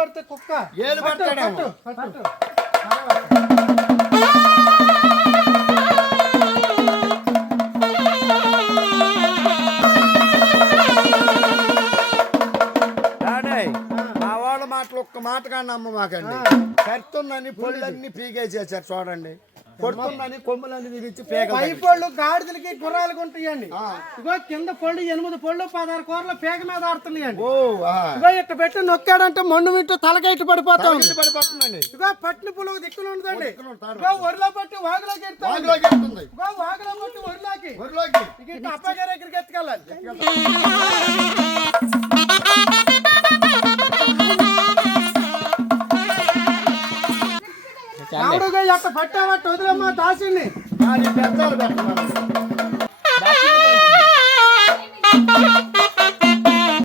పడితే కుక్క ఏలు పడతాడేమో. పట్టు మా వాళ్ళ మాటలు ఒక్క మాటగా నమ్మమాకండి. కడుతుందని పొళ్ళన్నీ పీకేసేసారు చూడండి. కొడుతుందని కొమ్ములన్నీ విరిచి పై పళ్ళు గాడిదలకి గుర్రాలకు ఉంటాయండి. ఇగో కింద పళ్ళు 8 పళ్ళు 16 కూరలు పేక మీద ఆడుతున్నాయండి. ఇగో ఇట్ట పెట్టి నొక్కాడంటే మొండు వింటూ తలకైటు పడిపోతాం. ఇగో పట్టిన పులుగు దిక్కులు ఉందండి. ఇగో ఒరిలో పట్టి వాగులోకి ఎడుతుంది. ఇగో వాగులో పట్టి ఒరిలోకి ఇక అప్పగారి దగ్గరికి ఎత్తుకెళ్ళాలి. ఎవడుగా ఎట్ట పట్టావట్టు వదిలేమ్మా దాసిని. పెద్దలు పెట్టమన్నారు.